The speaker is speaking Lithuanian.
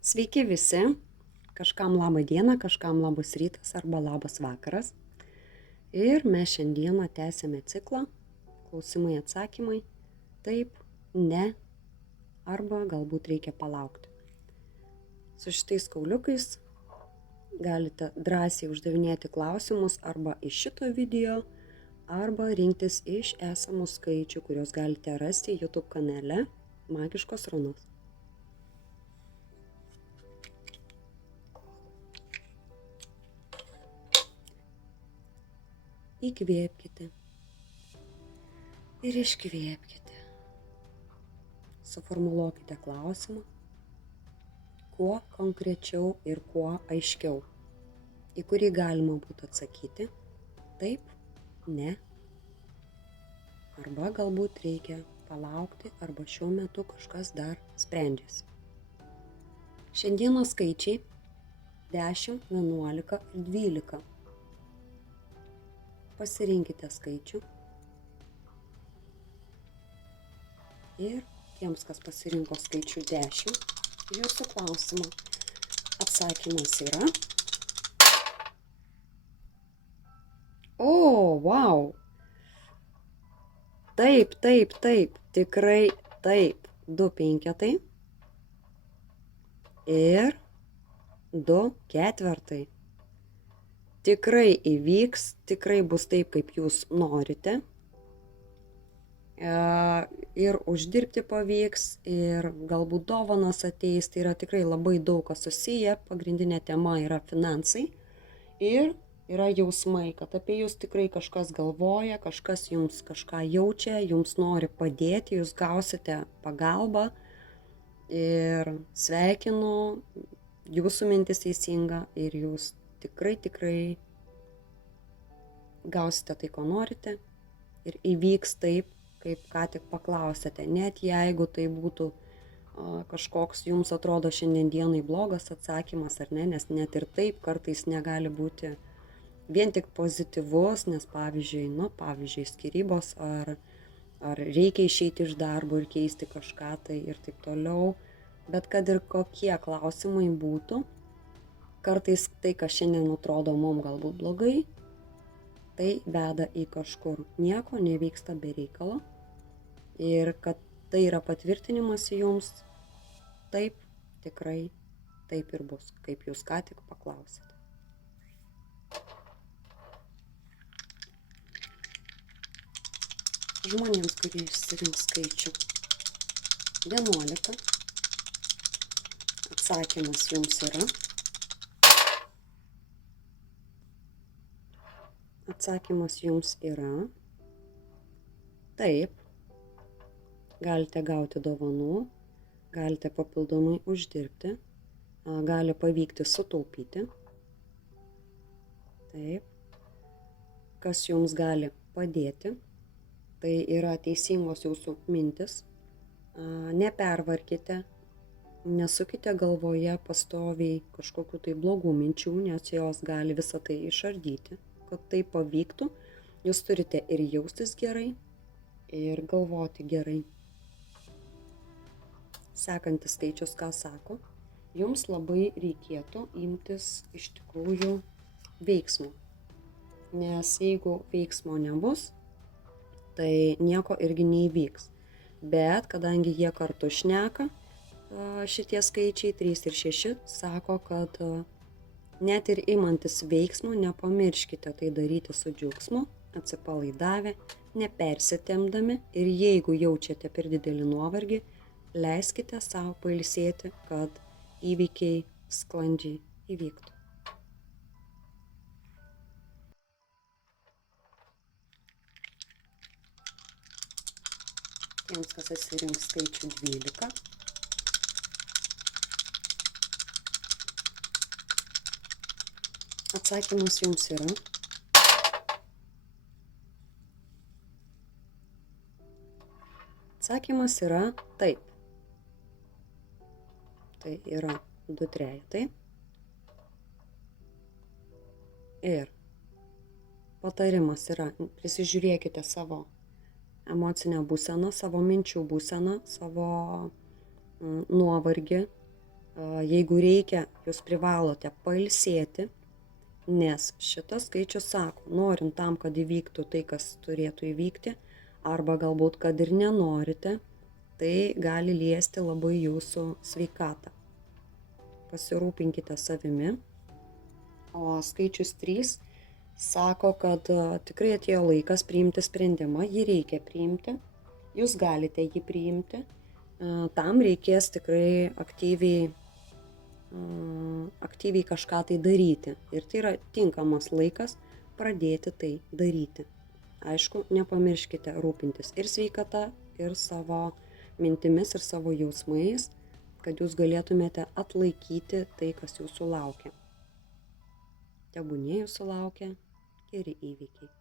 Sveiki visi, kažkam labą dieną, kažkam labas rytas arba labas vakaras. Ir mes šiandieną tęsėme ciklą klausimai atsakymai, taip, ne, arba galbūt reikia palaukti. Su šitais kauliukais galite drąsiai uždavinėti klausimus arba iš šito video, arba rinktis iš esamų skaičių, kuriuos galite rasti YouTube kanale Magiškos runos. Įkvėpkite ir iškvėpkite. Suformuluokite klausimą, kuo konkrečiau ir kuo aiškiau, į kurį galima būtų atsakyti taip, ne, arba galbūt reikia palaukti, arba šiuo metu kažkas dar sprendžiasi. Šiandienos skaičiai 10, 11 ir 12. Pasirinkite skaičių ir tiems, kas pasirinko skaičių 10, jūsų klausimo atsakymas yra wow! Taip, tikrai taip, 2 penketai ir 2 ketvirtai. Tikrai įvyks, tikrai bus taip, kaip jūs norite. Ir uždirbti pavyks, ir galbūt dovanos ateis, tai yra tikrai labai daug kas susiję. Pagrindinė tema yra finansai ir yra jausmai, kad apie jūs tikrai kažkas galvoja, kažkas jums kažką jaučia, jums nori padėti, jūs gausite pagalbą ir sveikinu, jūsų mintis teisinga ir jūs tikrai gausite tai, ko norite ir įvyks taip, kaip ką tik paklausėte. Net jeigu tai būtų kažkoks jums atrodo šiandien dienai blogas atsakymas ar ne, nes net ir taip kartais negali būti vien tik pozityvus, nes pavyzdžiui, skyrybos ar reikia išeiti iš darbo ir keisti kažką tai ir taip toliau. Bet kad ir kokie klausimai būtų, kartais tai, kas šiandien atrodo mums galbūt blogai, tai veda į kažkur. Nieko nevyksta be reikalo. Ir kad tai yra patvirtinimas jums, taip, tikrai taip ir bus, kaip jūs ką tik paklausėte. Žmonėms, kurie išsirinks skaičių 11, atsakymas jums yra. Atsakymas jums yra taip, galite gauti dovanų, galite papildomai uždirbti, gali pavykti sutaupyti. Taip, kas jums gali padėti, tai yra teisingos jūsų mintis, nepervarkite, nesukite galvoje pastoviai kažkokių tai blogų minčių, nes jos gali visą tai išardyti. Kad tai pavyktų, jūs turite ir jaustis gerai, ir galvoti gerai. Sekantis skaičius ką sako, jums labai reikėtų imtis iš tikrųjų veiksmo. Nes jeigu veiksmo nebus, tai nieko irgi neįvyks. Bet kadangi jie kartu šneka, šitie skaičiai 3 ir 6 sako, kad net ir imantis veiksmo, nepamirškite tai daryti su džiaugsmu, atsipalaidavę, nepersitempdami ir jeigu jaučiate per didelį nuovargį, leiskite savo pailsėti, kad įvykiai sklandžiai įvyktų. Tiems, kas išsirinks skaičių 12, atsakymas jums yra Atsakymas yra taip. Tai yra 2 trejetai. Ir patarimas yra, prisižiūrėkite savo emocinę būseną, savo minčių būseną, savo nuovargį, Jeigu reikia, jūs privalote pailsėti, nes šitas skaičius sako, norint tam, kad įvyktų tai, kas turėtų įvykti, arba galbūt, kad ir nenorite, tai gali liesti labai jūsų sveikatą. Pasirūpinkite savimi. O skaičius 3 sako, kad tikrai atėjo laikas priimti sprendimą, jį reikia priimti, jūs galite jį priimti, tam reikės tikrai aktyviai kažką tai daryti ir tai yra tinkamas laikas pradėti tai daryti. Aišku, nepamirškite rūpintis ir sveikata, ir savo mintimis, ir savo jausmais, kad jūs galėtumėte atlaikyti tai, kas jūsų laukia. Tebūnie jūsų laukia geri įvykiai.